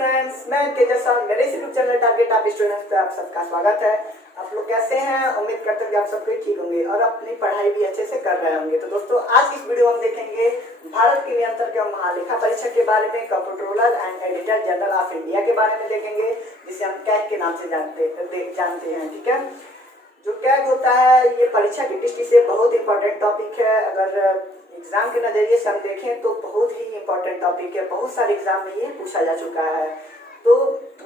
Friends, मैं तेजस और मेरे यूट्यूब चैनल टारगेट आप स्टूडेंट्स पे आप सबका स्वागत है। आप लोग कैसे हैं? उम्मीद करते हैं कि आप सब कोई ठीक होंगे और अपनी पढ़ाई भी अच्छे से कर रहे होंगे। तो दोस्तों, आज इस वीडियो में हम देखेंगे भारत के नियंत्रक एवं महालेखा परीक्षक के बारे में, comptroller and editor general of India के बारे में देखेंगे, जिसे हम कैग के नाम से जानते हैं। ठीक है, जो कैग होता है ये परीक्षा की दृष्टि से बहुत इंपॉर्टेंट टॉपिक है। अगर एग्जाम के नजरिए से हम देखें तो बहुत ही इंपॉर्टेंट टॉपिक है। बहुत सारे एग्जाम में ये पूछा जा चुका है। तो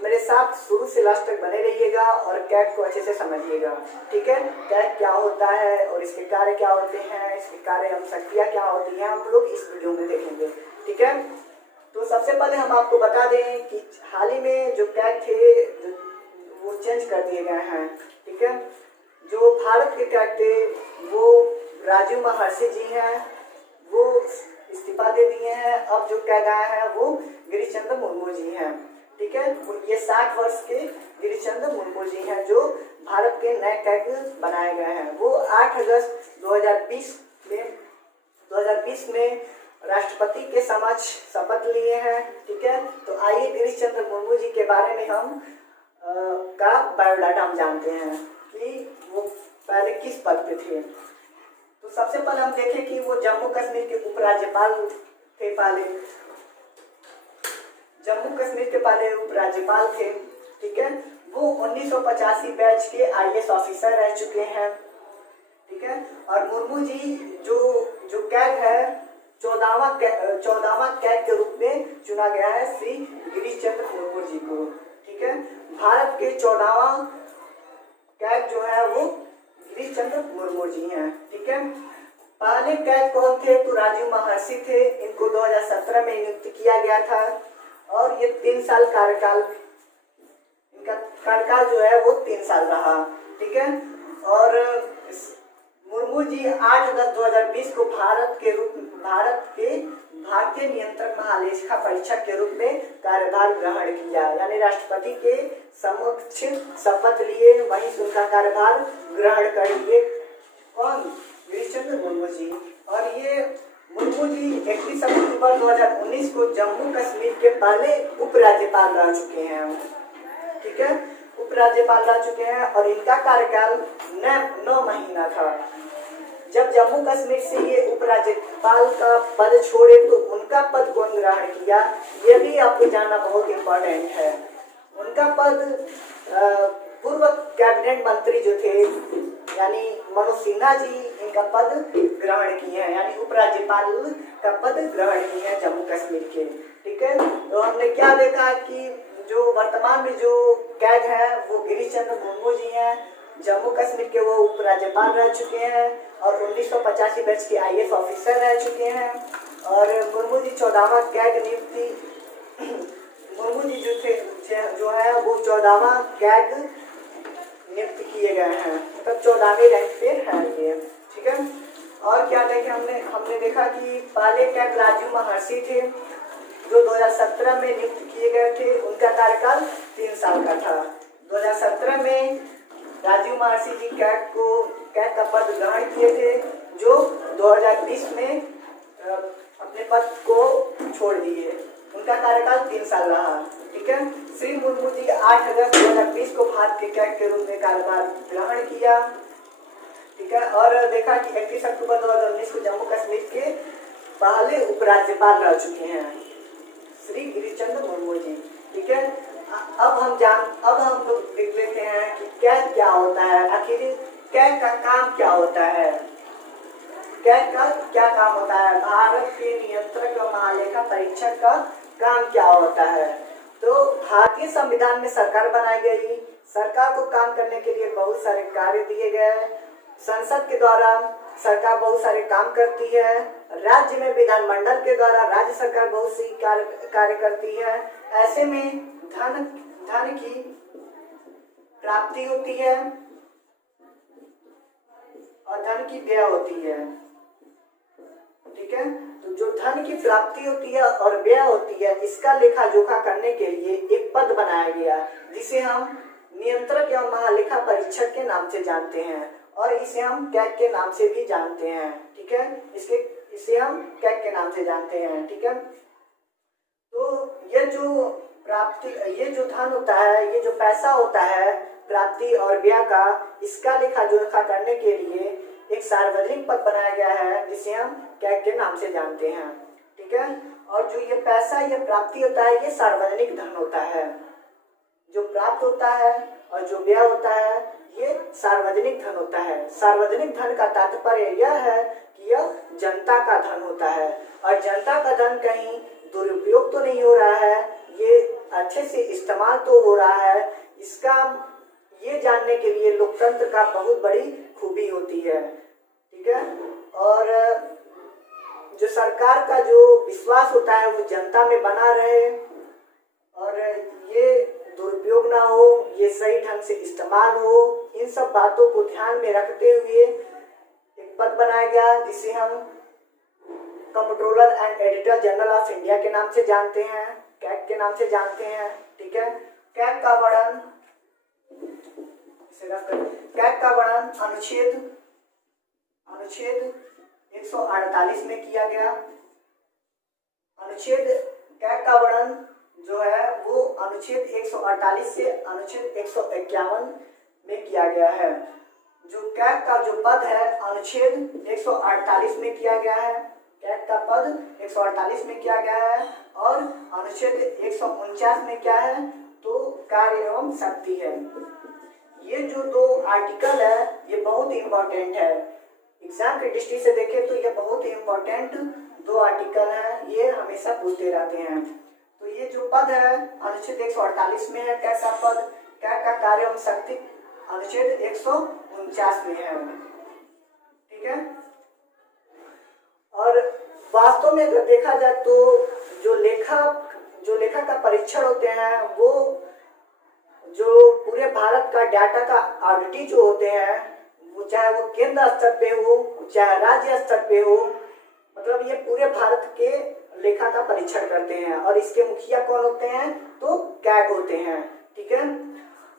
मेरे साथ शुरू से लास्ट तक बने रहिएगा और कैग को अच्छे से समझिएगा। ठीक है, कैग क्या होता है और इसके कार्य क्या होते हैं, इसके कार्य एवं शक्तियाँ क्या होती हैं, हम लोग इस वीडियो में देखेंगे। ठीक है, तो सबसे पहले हम आपको बता दें कि हाल ही में जो कैग थे वो चेंज कर दिए गए हैं। ठीक है, जो भारत के कैग थे वो राजीव महर्षि जी हैं, वो इस्तीफा दे दिए हैं। अब जो कैग आए हैं वो गिरीश चंद्र मुर्मू जी हैं। ठीक है, ये 60 वर्ष के गिरीश चंद्र मुर्मू जी हैं जो भारत के नए कैग बनाए गए हैं। वो 8 अगस्त 2020 में राष्ट्रपति के समक्ष शपथ लिए हैं। ठीक है, तो आइए गिरीश चंद्र मुर्मू जी के बारे में हम का बायोडाटा हम जानते हैं कि वो पहले किस पद पे थे। तो सबसे पहले हम देखें कि वो जम्मू कश्मीर के उपराज्यपाल थे। जम्मू कश्मीर के पहले उपराज्यपाल थे। ठीक है, वो 1985 बैच के आईएएस ऑफिसर रह चुके हैं। ठीक है, और मुर्मू जी जो कैग है 14वां कैग के रूप में चुना गया है श्री गिरीश चंद्र मुर्मू जी को। ठीक है, भारत के 14वां कैग जो है वो गिरीश चंद्र मुर्मू जी हैं। ठीक है, पहले कैग कौन थे? तो राजीव महर्षि थे। इनको 2017 में नियुक्त किया गया था और ये 3 साल कार्यकाल, इनका कार्यकाल जो है वो 3 साल रहा। ठीक है, और मुर्मू जी 8 अगस्त 2020 को भारतीय नियंत्रक महालेखा परीक्षक के रूप में कार्यभार ग्रहण किया, यानी राष्ट्रपति के समक्ष शपथ लिए, वहीं उनका कार्यभार ग्रहण कर लिए। कौन? गिरीश चंद्र मुर्मू जी। और ये मुर्मू जी 31 अक्टूबर 2019 को जम्मू कश्मीर के पहले उपराज्यपाल रह चुके हैं। ठीक है, उपराज्यपाल रह चुके हैं और इनका कार्यकाल 9 महीना था। जब जम्मू कश्मीर से ये उपराज्यपाल का पद छोड़े तो उनका पद कौन ग्रहण किया, ये भी आपको जानना बहुत इम्पोर्टेंट है। उनका पद पूर्व कैबिनेट मंत्री जो थे यानी मनोज सिन्हा जी, इनका पद ग्रहण किए हैं, यानी उपराज्यपाल का पद ग्रहण किए हैं जम्मू कश्मीर के। ठीक है, तो हमने क्या देखा कि जो वर्तमान में जो कैग है वो गिरीश चंद्र मुर्मू जी हैं। जम्मू कश्मीर के वो उपराज्यपाल रह चुके हैं और 1985 बैच के आईएएस ऑफिसर रह चुके हैं। और मुर्मू जी 14वां कैग नियुक्ति मुर्मू जी जो है वो 14वां कैग नियुक्त किए गए हैं, तब 14वें रैंक पे हैं ये। ठीक है, और क्या देखे हमने देखा कि पहले कैग राजीव महर्षि थे जो 2017 में नियुक्त किए गए थे। उनका कार्यकाल 3 साल का था। 2017 में राजीव महर्षि जी कैग का पद ग्रहण किए थे, जो 2020 में अपने पद को छोड़ दिए। उनका कार्यकाल 3 साल रहा। ठीक है, श्री मुर्मू जी 8 अगस्त 2020 को भारत के कैग के रूप में कार्यभार ग्रहण किया। ठीक है, और देखा कि 31 अक्टूबर 2019 को जम्मू कश्मीर के पहले उपराज्यपाल रह चुके हैं श्री गिरीश चंद्र मुर्मू जी। ठीक है, अब हम लोग देख लेते हैं कि कैग क्या होता है। आखिर कैग का काम क्या होता है? कैग का क्या काम होता है? भारत के नियंत्रक और महालेखा परीक्षक का काम क्या होता है? तो भारतीय संविधान में सरकार बनाई गई। सरकार को काम करने के लिए बहुत सारे कार्य दिए गए। संसद के द्वारा सरकार बहुत सारे काम करती है। राज्य में विधानमंडल के द्वारा राज्य सरकार बहुत सी कार्य करती है। ऐसे में धन की प्राप्ति होती है और धन की व्यय होती है। ठीक है, तो जो धन की प्राप्ति होती है और व्यय होती है, इसका लेखा जोखा करने के लिए एक पद बनाया गया जिसे हम नियंत्रक एवं महालेखा परीक्षक के नाम से जानते हैं और इसे हम कैग के नाम से भी जानते हैं। ठीक है, इसे हम कैग के नाम से जानते हैं। ठीक है, तो ये जो प्राप्ति, ये जो धन होता है, ये जो पैसा होता है प्राप्ति और व्यय का, इसका लेखा जोखा करने के लिए एक सार्वजनिक पद बनाया गया है जिसे हम कैग के नाम से जानते हैं। ठीक है, और जो ये पैसा, ये प्राप्ति होता है, ये सार्वजनिक धन होता है। जो प्राप्त होता है और जो व्यय होता है ये सार्वजनिक धन होता है। सार्वजनिक धन का तात्पर्य यह है कि यह जनता का धन होता है और जनता का धन कहीं दुरुपयोग तो नहीं हो रहा है, ये अच्छे से इस्तेमाल तो हो रहा है। इसका ये जानने के लिए लोकतंत्र का बहुत बड़ी खूबी होती है। ठीक है, और जो सरकार का जो विश्वास होता है वो जनता में बना रहे और ये दुरुपयोग ना हो, ये सही ढंग से इस्तेमाल हो, इन सब बातों को ध्यान में रखते हुए एक पद बनाया गया जिसे हम comptroller and editor general of India के नाम से जानते हैं, कैग के नाम से जानते हैं। ठीक है, कैग का वर्णन अनुच्छेद 148 में किया गया। कैग का वर्णन जो है वो अनुच्छेद 148 से अनुच्छेद 151 में किया गया है। जो कैग का जो पद है अनुच्छेद 148 में किया गया है, कैग का पद 148 में किया गया है और अनुच्छेद 149 में क्या है तो कार्य एवं शक्ति है। ये जो दो आर्टिकल है ये बहुत ही इम्पोर्टेंट है। एग्जाम की दृष्टि से देखें तो ये बहुत ही इम्पोर्टेंट दो आर्टिकल है, ये हमेशा पूछते रहते हैं। तो ये जो पद है अनुच्छेद 148 में है कैग का पद, कैग का कार्य एवं शक्ति अनुच्छेद 149 में है। ठीक है, और वास्तव में अगर देखा जाए तो जो लेखा का परीक्षण होते हैं वो जो पूरे भारत का डाटा का ऑडिट जो होते हैं वो चाहे वो केंद्र स्तर पे हो चाहे राज्य स्तर पे हो, मतलब ये पूरे भारत के लेखा का परीक्षण करते हैं और इसके मुखिया कौन होते हैं तो कैग होते हैं। ठीक है,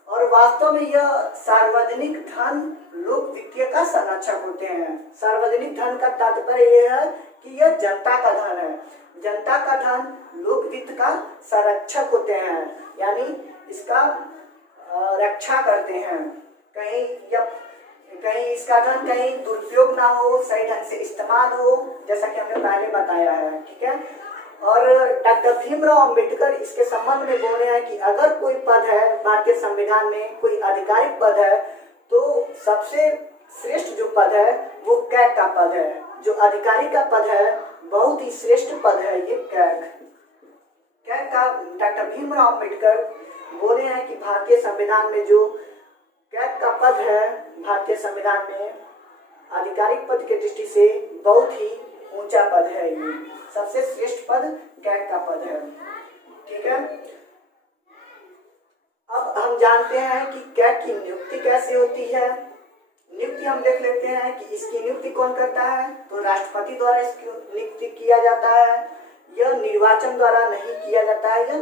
और वास्तव में यह सार्वजनिक धन लोक वित्तीय का संरक्षक होते हैं। सार्वजनिक धन का तात्पर्य यह है कि यह जनता का धन है, जनता का धन लोक वित्त का संरक्षक होते हैं, यानी इसका रक्षा करते हैं। कहीं इसका धन कहीं दुरुपयोग ना हो, सही ढंग से इस्तेमाल हो, जैसा कि हमने पहले बताया है। ठीक है, और डॉक्टर भीमराव अंबेडकर इसके संबंध में बोल रहे हैं कि अगर कोई पद है भारतीय संविधान में, कोई आधिकारिक पद है तो सबसे श्रेष्ठ जो पद है वो कैग का पद है। जो अधिकारी का पद है बहुत ही श्रेष्ठ पद है ये कैग का। डॉक्टर भीमराव अंबेडकर बोले हैं कि भारतीय संविधान में जो कैग का पद है भारतीय संविधान में आधिकारिक पद के दृष्टि से बहुत ही ऊंचा पद है, ये सबसे श्रेष्ठ पद कैग का पद है। ठीक है, अब हम जानते हैं कि कैग की नियुक्ति कैसे होती है। नियुक्ति हम देख लेते हैं कि इसकी नियुक्ति कौन करता है तो राष्ट्रपति द्वारा इसकी नियुक्ति किया जाता है। यह निर्वाचन द्वारा नहीं किया जाता है,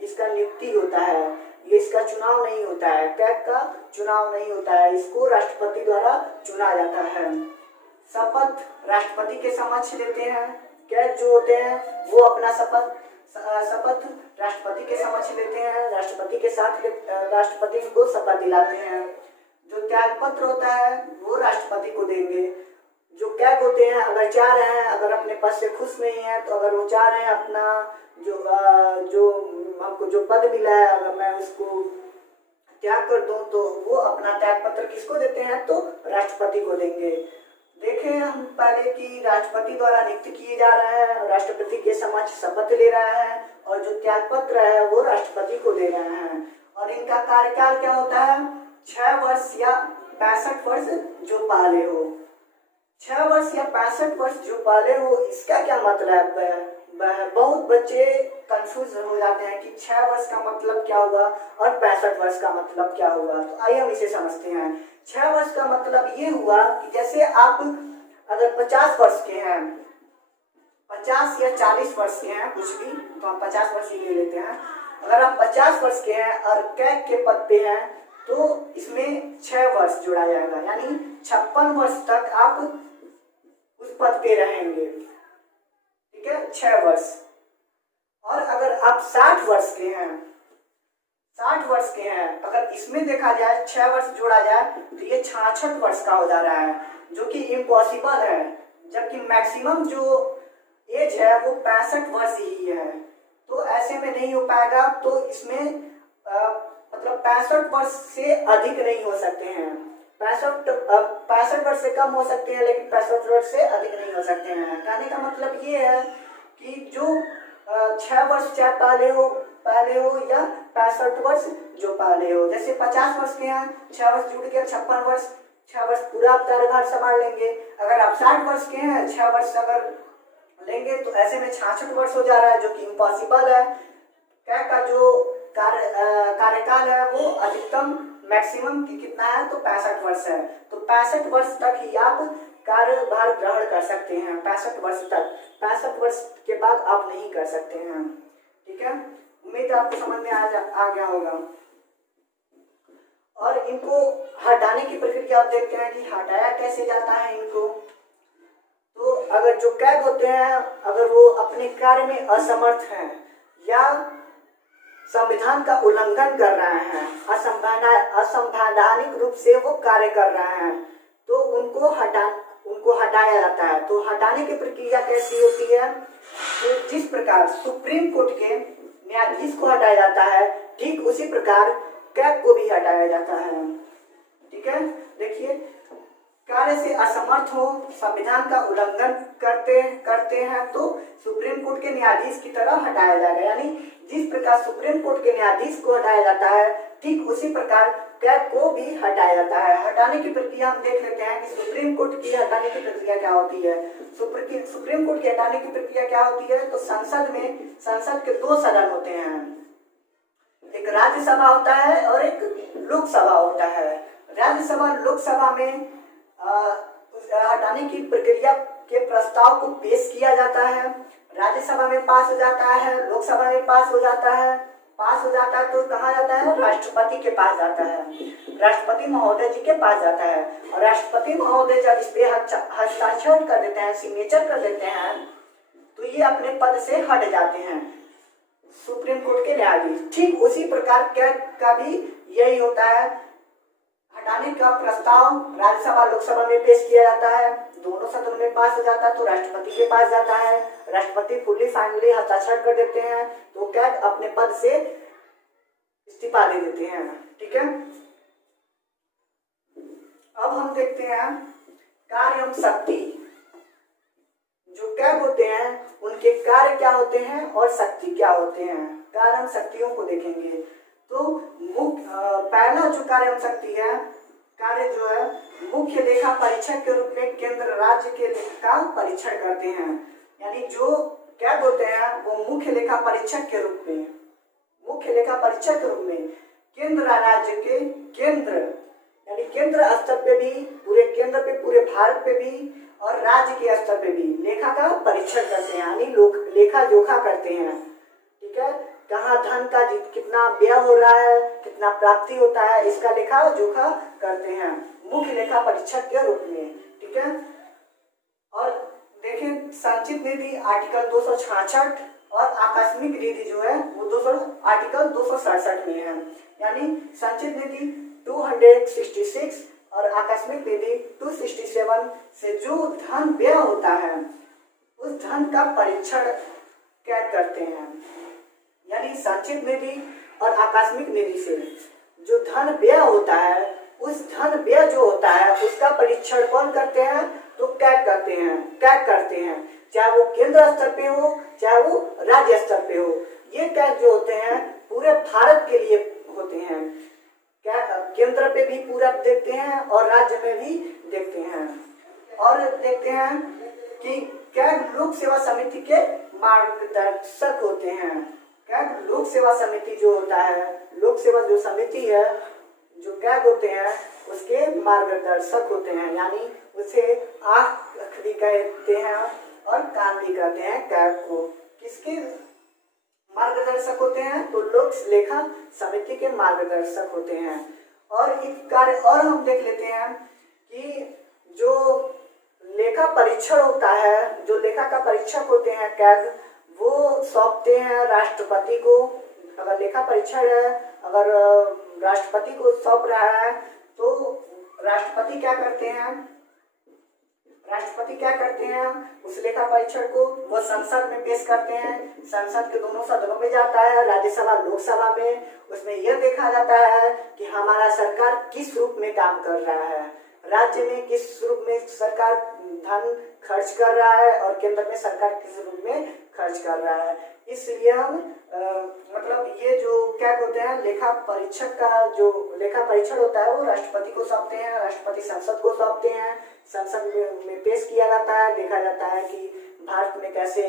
इसका नियुक्ति होता है, ये इसका चुनाव नहीं होता है, कैग का चुनाव नहीं होता है, इसको राष्ट्रपति द्वारा चुना जाता है। शपथ राष्ट्रपति के समक्ष लेते हैं, कैग जो होते हैं वो अपना शपथ राष्ट्रपति के समक्ष लेते हैं, राष्ट्रपति के साथ राष्ट्रपति को शपथ दिलाते हैं। जो त्याग पत्र होता है वो राष्ट्रपति को देंगे। जो कैग होते हैं अगर चाह रहे हैं, अगर अपने पद से खुश नहीं है तो अगर वो चाह रहे हैं अपना जो हमको जो पद मिला है अगर मैं उसको त्याग कर दूं तो वो अपना त्याग पत्र किसको देते हैं तो राष्ट्रपति को देंगे। देखें हम पहले कि राष्ट्रपति द्वारा नियुक्त किए जा रहे हैं, राष्ट्रपति के समक्ष शपथ ले रहे हैं और जो त्याग पत्र है वो राष्ट्रपति को दे रहे हैं। और इनका कार्यकाल क्या होता है 6 वर्ष या 65 वर्ष जो पहले हो। 6 वर्ष या 65 वर्ष जो पहले हो, इसका क्या मतलब है? बहुत बच्चे कंफ्यूज हो जाते हैं कि 6 वर्ष का मतलब क्या होगा और 65 वर्ष का मतलब क्या होगा। तो आइए हम इसे समझते हैं। 6 वर्ष का मतलब ये हुआ कि जैसे आप अगर 50 वर्ष के हैं, 50 या 40 वर्ष के हैं कुछ भी, तो हम 50 वर्ष ही ले लेते हैं। अगर आप 50 वर्ष के हैं और कैग के पद पे हैं तो इसमें 6 वर्ष जोड़ा जाएगा, यानी 56 वर्ष तक आप उस पद पे रहेंगे। ठीक है, 6 वर्ष। और अगर आप 60 वर्ष के हैं, 60 वर्ष के हैं, अगर इसमें देखा जाए 6 वर्ष जोड़ा जाए तो ये 66 वर्ष का हो जा रहा है, जो कि इम्पॉसिबल है। जबकि मैक्सिमम जो एज है वो 65 वर्ष ही है, तो ऐसे में नहीं हो पाएगा। तो इसमें मतलब 65 वर्ष से अधिक नहीं हो सकते हैं, 65 वर्ष से कम हो सकते हैं, लेकिन 65 वर्ष से अधिक नहीं हो सकते हैं। कहने का मतलब ये है कि जो 6 वर्ष चाहे पहले हो या 65 वर्ष जो पहले हो, जैसे 50 वर्ष के हैं, 6 वर्ष जुड़ के 56 वर्ष, 6 वर्ष पूरा आप कार्यभार संभाल लेंगे। अगर आप 60 वर्ष के हैं, 6 वर्ष अगर लेंगे तो ऐसे में 66 वर्ष हो जा रहा है, जो कि इम्पॉसिबल है। क्या का जो कार्यकाल है वो अधिकतम मैक्सिमम कितना है, तो 65 वर्ष है। तो 65 वर्ष तक ही आप कार्यभार ग्रहण कर सकते हैं, 65 वर्ष तक। 65 वर्ष के बाद आप नहीं कर सकते हैं। ठीक है, उम्मीद आपको समझ में आ गया होगा। और इनको हटाने की प्रक्रिया आप देखते हैं कि हटाया कैसे जाता है इनको। तो अगर जो कैग होते हैं, अगर वो अपने कार्य में असमर्थ हैं या संविधान का उल्लंघन कर रहे हैं, असंवैधानिक रूप से वो कार्य कर रहे हैं, तो उनको हटाया जाता है। तो हटाने की प्रक्रिया कैसी होती है, तो जिस प्रकार सुप्रीम कोर्ट के न्यायाधीश को हटाया जाता है, ठीक उसी प्रकार कैग को भी हटाया जाता है। ठीक है, देखिए, कार्य से असमर्थ हो, संविधान का उल्लंघन करते हैं, तो सुप्रीम कोर्ट के न्यायाधीश की तरह हटाया जाएगा। यानी जिस प्रकार सुप्रीम कोर्ट के न्यायाधीश को हटाया जाता है, ठीक उसी प्रकार कैग को भी हटाया जाता है। हटाने की प्रक्रिया हम देख लेते हैं कि सुप्रीम कोर्ट की हटाने की प्रक्रिया क्या होती है। सुप्रीम कोर्ट की हटाने की प्रक्रिया क्या होती है, तो संसद के 2 सदन होते हैं, एक राज्यसभा होता है और एक लोकसभा होता है। राज्यसभा लोकसभा में हटाने की प्रक्रिया के प्रस्ताव को पेश किया जाता है, राज्यसभा में पास हो जाता है, लोकसभा में पास हो जाता है तो कहाँ जाता है, राष्ट्रपति के पास जाता है, राष्ट्रपति महोदय जी के पास जाता है। और राष्ट्रपति महोदय जब इस पे हस्ताक्षर कर देते हैं, सिग्नेचर कर देते हैं, तो ये अपने पद से हट जाते हैं सुप्रीम कोर्ट के न्यायाधीश। ठीक उसी प्रकार कैग का भी यही होता है, हटाने का प्रस्ताव राज्यसभा लोकसभा में पेश किया जाता है, दोनों सदनों में पास हो जाता है तो राष्ट्रपति के पास जाता है, राष्ट्रपति फुल्ली फाइनली हस्ताक्षर कर देते हैं, तो कैग अपने पद से इस्तीफा दे देते हैं। ठीक है, अब हम देखते हैं कार्य एवं शक्ति। जो कैग होते हैं उनके कार्य क्या होते हैं और शक्ति क्या होते हैं, कार्य एवं शक्तियों को देखेंगे। तो पहला जो कार्य एवं शक्ति है, कार्य जो है मुख्य लेखा परीक्षक के रूप में केंद्र राज्य के लेखा का परीक्षण करते हैं। यानी जो कैग होते हैं वो मुख्य लेखा परीक्षक के रूप में केंद्र राज्य के यानी केंद्र स्तर पे भी, पूरे भारत पे भी और राज्य के स्तर पे भी लेखा का परीक्षण करते हैं, यानी लेखा जोखा करते हैं। ठीक है, कहाँ धन का कितना व्यय हो रहा है, कितना प्राप्ति होता है, इसका लेखा जोखा करते हैं मुख्य लेखा परीक्षक के रूप में। ठीक है, और देखें संचित निधि आर्टिकल 266 और आकस्मिक निधि जो है वो आर्टिकल 267 में है। यानी संचित निधि 266 और आकस्मिक निधि 267 से जो धन व्यय होता है उस धन का परीक्षण क्या करते हैं। यानी संचित निधि और आकस्मिक निधि से जो धन व्यय होता है, उस धन व्यय जो होता है उसका परीक्षण कौन करते हैं, तो कैग करते हैं, चाहे वो केंद्र स्तर पे हो चाहे वो राज्य स्तर पे हो। ये कैग जो होते हैं पूरे भारत के लिए होते हैं, केंद्र पे भी पूरा देखते हैं और राज्य में भी देखते हैं। और देखते हैं कि कैग लोक सेवा समिति के मार्गदर्शक होते हैं। कैग लोक सेवा समिति जो होता है, लोक सेवा जो समिति है, जो कैग होते हैं उसके मार्गदर्शक होते हैं, यानी उसे आँख भी कहते हैं और कान भी कहते हैं कैग को। किसके मार्गदर्शक होते हैं, तो लोक लेखा समिति के मार्गदर्शक होते हैं। और एक कार्य और हम देख लेते हैं कि जो लेखा परीक्षण होता है, जो लेखा का परीक्षक होते हैं कैग, वो सौंपते हैं राष्ट्रपति को। अगर लेखा परीक्षण अगर राष्ट्रपति को सौंप रहा है तो राष्ट्रपति क्या करते हैं, उस लेखा परीक्षण को वो संसद में पेश करते हैं। संसद के दोनों सदनों में जाता है, राज्यसभा लोकसभा में। उसमें यह देखा जाता है कि हमारा सरकार किस रूप में काम कर रहा है, राज्य में किस रूप में सरकार धन खर्च कर रहा है और केंद्र में सरकार किस रूप में खर्च कर रहा है। इसलिए हम मतलब ये जो क्या होते हैं, लेखा परीक्षक का जो लेखा परीक्षण होता है वो राष्ट्रपति को सौंपते हैं, राष्ट्रपति संसद को सौंपते हैं। संसद में पेश किया जाता है, देखा जाता है कि भारत में कैसे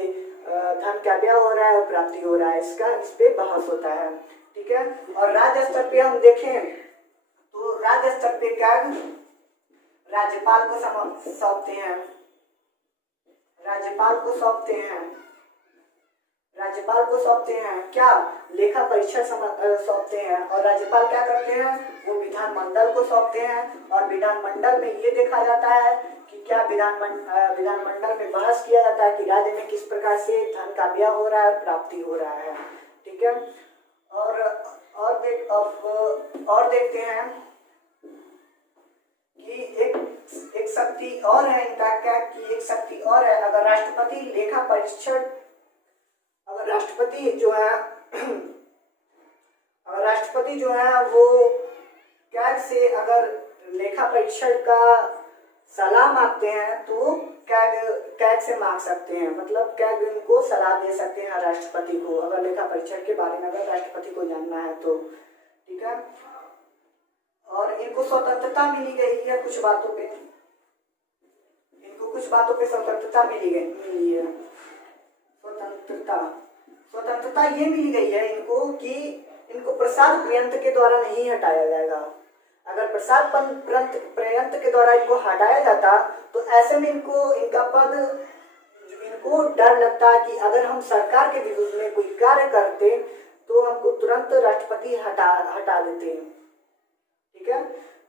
धन का व्यय हो रहा है और प्राप्ति हो रहा है, इस पे बहस होता है। ठीक है। और राज्य स्तर पे हम देखें तो राज्य स्तर पे क्या राज्यपाल को सौंपते हैं, राज्यपाल को सौंपते हैं क्या, लेखा परीक्षण सौंपते हैं। और राज्यपाल क्या करते हैं, वो विधानमंडल को सौंपते हैं। और विधानमंडल में ये देखा जाता है कि क्या विधानमंडल में बहस किया जाता है कि राज्य में किस प्रकार से धन का व्यय हो रहा है, प्राप्ति हो रहा है। ठीक है। और देखते हैं कि एक शक्ति और है इनका, क्या कि एक शक्ति और है। अगर राष्ट्रपति लेखा परीक्षण अगर राष्ट्रपति जो है वो कैग से अगर लेखा परीक्षण का सलाह मांगते हैं तो कैग से मांग सकते हैं, मतलब कैग इनको सलाह दे सकते हैं राष्ट्रपति को, अगर लेखा परीक्षण के बारे में अगर राष्ट्रपति को जानना है तो। ठीक है। और इनको स्वतंत्रता मिली गई है कुछ बातों पे, स्वतंत्रता मिली है। स्वतंत्रता ये मिल गई है इनको कि इनको प्रसाद पर्यंत के द्वारा नहीं हटाया जाएगा। अगर प्रसाद पर्यंत के द्वारा इनको हटाया जाता तो ऐसे में इनको डर लगता कि अगर हम सरकार के विरुद्ध में कोई कार्य करते तो हमको तुरंत राष्ट्रपति हटा देते। ठीक है।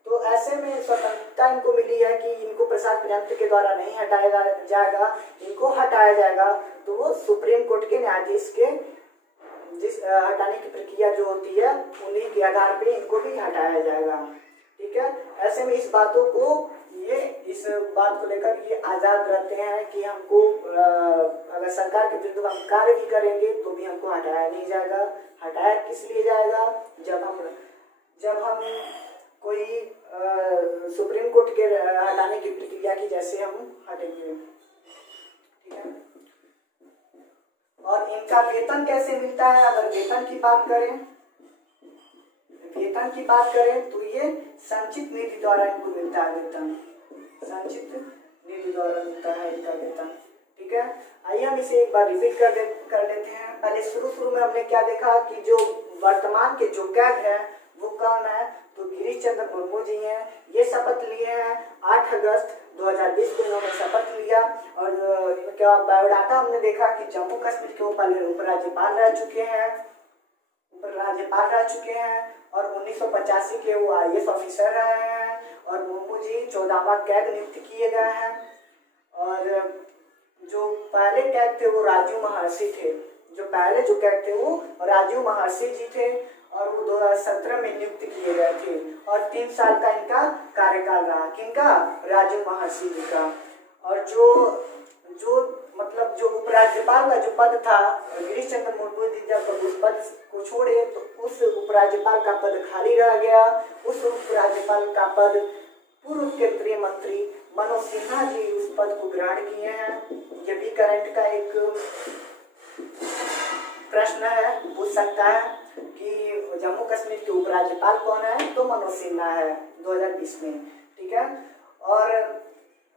तो ऐसे में स्वतंत्रता इनको मिली है कि इनको प्रसाद पर्यंत के द्वारा नहीं हटाया जाएगा, इनको हटाया जाएगा तो वो सुप्रीम कोर्ट के न्यायाधीश के हटाने की प्रक्रिया जो होती है उन्हीं के आधार पे इनको भी हटाया जाएगा। ठीक है। ऐसे में इस बात को लेकर ये आजाद रहते हैं कि हमको अगर सरकार के विरुद्ध हम कार्य भी करेंगे तो भी हमको हटाया नहीं जाएगा। हटाया किस लिए जाएगा, जब हम कोई सुप्रीम कोर्ट के हटाने की प्रक्रिया की जैसे हम हटेंगे। ठीक है। और इनका वेतन कैसे मिलता है, अगर वेतन की बात करें तो ये संचित निधि द्वारा इनको मिलता है वेतन, संचित निधि द्वारा मिलता है इनका वेतन। ठीक है। आइए हम इसे एक बार रिपीट कर लेते हैं। पहले शुरू में हमने क्या देखा कि जो वर्तमान के जो कैग है वो कौन है, तो गिरीश चंद्र मुर्मू जी हैं। ये शपथ लिए हैं 8 अगस्त 2020 को इन्होंने शपथ लिया। और इनका बायोडाटा हमने देखा कि जम्मू कश्मीर के वो पहले उपराज्यपाल रह चुके हैं और 1985 के वो IAS ऑफिसर रहे हैं। और मुर्मू जी 14वां कैग नियुक्त किए गए हैं। और जो पहले कैग थे वो राजीव महर्षि थे, राजीव महर्षि जी थे और वो 2017 में नियुक्त किए गए थे। और 3 साल का इनका कार्यकाल रहा, किनका, राजीव महर्षि जी का। और जो उपराज्यपाल का जो पद था, गिरीश चंद्र मुर्मू जी जब उस पद को छोड़े तो उस उपराज्यपाल का पद खाली रह गया। उस उपराज्यपाल का पद पूर्व केंद्रीय मंत्री मनोज सिन्हा जी उस पद को ग्रहण किए हैं। ये भी करंट का एक प्रश्न है, पूछ सकता है कि जम्मू कश्मीर के उपराज्यपाल कौन है, तो मनोज सिन्हा है 2020 में। ठीक है।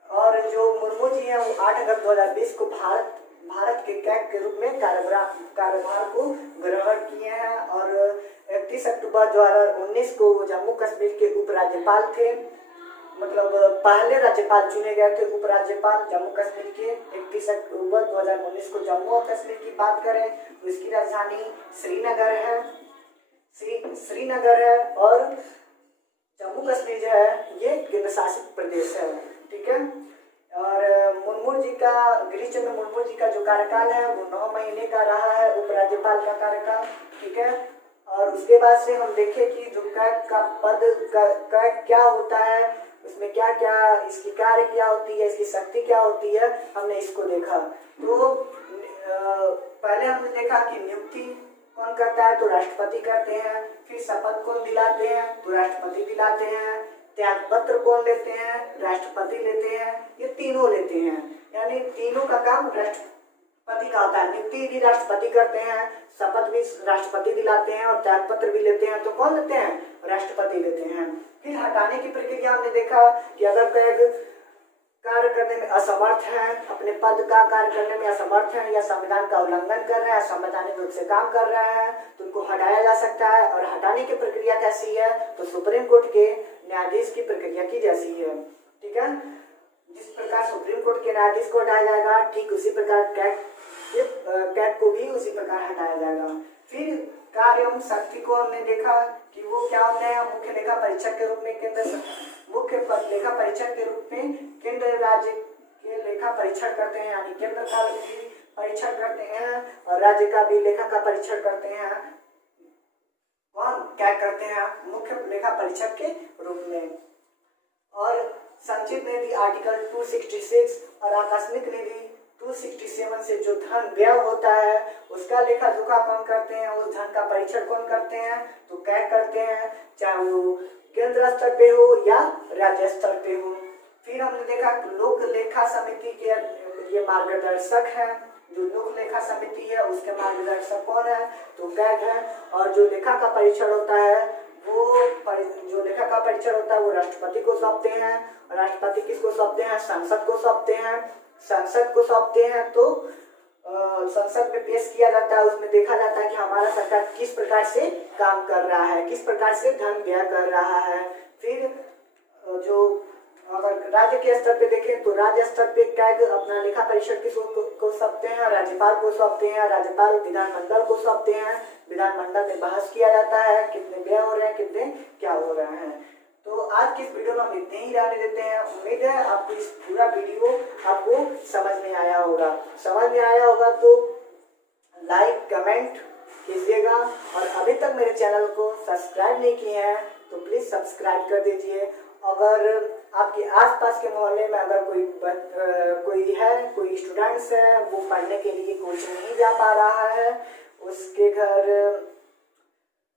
और जो मुर्मू जी हैं वो 8 अगस्त 2020 को भारत के कैग के रूप में कार्यभार को ग्रहण किए हैं। और 31 अक्टूबर 2019 को जम्मू कश्मीर के उपराज्यपाल थे, मतलब पहले राज्यपाल चुने गए थे उपराज्यपाल जम्मू कश्मीर के। 31 अक्टूबर 2019 को जम्मू और कश्मीर की बात करें तो इसकी राजधानी श्रीनगर है और जम्मू कश्मीर जो है ये केंद्र शासित प्रदेश है। ठीक है। और मुर्मू जी का, गिरीश चंद्र मुर्मू जी का जो कार्यकाल है वो 9 महीने का रहा है, उपराज्यपाल का कार्यकाल। ठीक है, और उसके बाद से हम देखें कि जो कैग का पद कैग क्या होता है, उसमें क्या क्या इसकी कार्य क्या होती है, इसकी शक्ति क्या होती है, हमने इसको देखा। तो पहले हमने देखा कि नियुक्ति कौन करता है, तो राष्ट्रपति करते हैं। फिर शपथ कौन दिलाते हैं, तो राष्ट्रपति दिलाते हैं। त्याग पत्र कौन लेते हैं, राष्ट्रपति लेते हैं। ये तीनों लेते हैं, यानी तीनों का काम राष्ट्रपति का होता है। नियुक्ति भी राष्ट्रपति करते हैं, शपथ भी राष्ट्रपति दिलाते हैं और त्याग पत्र भी लेते हैं, तो कौन लेते हैं, राष्ट्रपति लेते हैं। फिर हटाने की प्रक्रिया हमने देखा कि अगर कोई कार्य करने में असमर्थ है, अपने पद का कार्य करने में असमर्थ है, या संविधान का उल्लंघन कर रहे हैं, संवैधानिक रूप से काम कर रहे हैं, तो उनको हटाया जा सकता है। और हटाने की प्रक्रिया कैसी है, तो सुप्रीम कोर्ट के न्यायाधीश की प्रक्रिया की जैसी है। ठीक है, जिस प्रकार सुप्रीम कोर्ट के न्यायाधीश को हटाया जाएगा, ठीक उसी प्रकार कैग को भी उसी प्रकार हटाया जाएगा। फिर कार्य एवं शक्ति को हमने देखा कि वो क्या होते हैं, मुख्य लेखा परीक्षक के रूप में मुख्य लेखा परीक्षक के रूप में केंद्र राज्य के लेखा परीक्षण करते हैं, यानी केंद्र का भी परीक्षण करते हैं और राज्य का भी लेखा का परीक्षण करते हैं। कौन, क्या करते हैं, मुख्य लेखा परीक्षक के रूप में। और संचित निधि आर्टिकल 266 और आकस्मिक निधि 267 से जो धन व्यय होता है उसका लेखा जोखा कौन करते हैं, उस धन का परीक्षण कौन करते हैं, तो क्या करते हैं, चाहे वो केंद्र स्तर पे हो या राज्य स्तर पे हो। फिर हमने देखा लोक लेखा समिति के ये मार्गदर्शक हैं, जो लोक लेखा समिति है उसके मार्गदर्शक कौन है, तो कैग है। और जो लेखा का परीक्षण होता है वो राष्ट्रपति को सौंपते हैं, और राष्ट्रपति किसको सौंपते हैं, संसद को सौंपते हैं। संसद को सौंपते हैं तो संसद में पेश किया जाता है, उसमें देखा जाता है कि हमारा सरकार किस प्रकार से काम कर रहा है, किस प्रकार से धन व्यय कर रहा है। फिर जो अगर राज्य के स्तर पे देखें तो राज्य स्तर पे कैग अपना लेखा परीक्षण किसको सौंपते हैं, राज्यपाल को सौंपते हैं। राज्यपाल विधानमंडल को सौंपते हैं, विधानमंडल में बहस किया जाता है कितने व्यय हो रहे हैं, कितने क्या हो रहे हैं। तो आज की इस वीडियो में हम इतने ही रहने देते हैं। उम्मीद है आपको इस पूरा वीडियो आपको समझ में आया होगा। तो लाइक कमेंट कीजिएगा, और अभी तक मेरे चैनल को सब्सक्राइब नहीं किए हैं तो प्लीज़ सब्सक्राइब कर दीजिए। अगर आपके आसपास के मोहल्ले में अगर कोई स्टूडेंट्स है, वो पढ़ने के लिए कोचिंग नहीं जा पा रहा है, उसके घर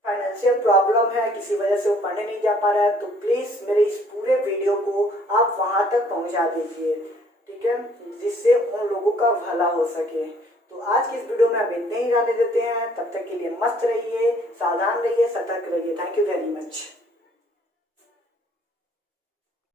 फाइनेंशियल प्रॉब्लम है, किसी वजह से वो पढ़ने नहीं जा पा रहा है, तो प्लीज़ मेरे इस पूरे वीडियो को आप वहाँ तक पहुँचा दीजिए। ठीक है, जिससे उन लोगों का भला हो सके। तो आज की इस वीडियो में हम इतने ही रहने देते हैं। तब तक के लिए मस्त रहिए, सावधान रहिए, सतर्क रहिए। Thank you very much.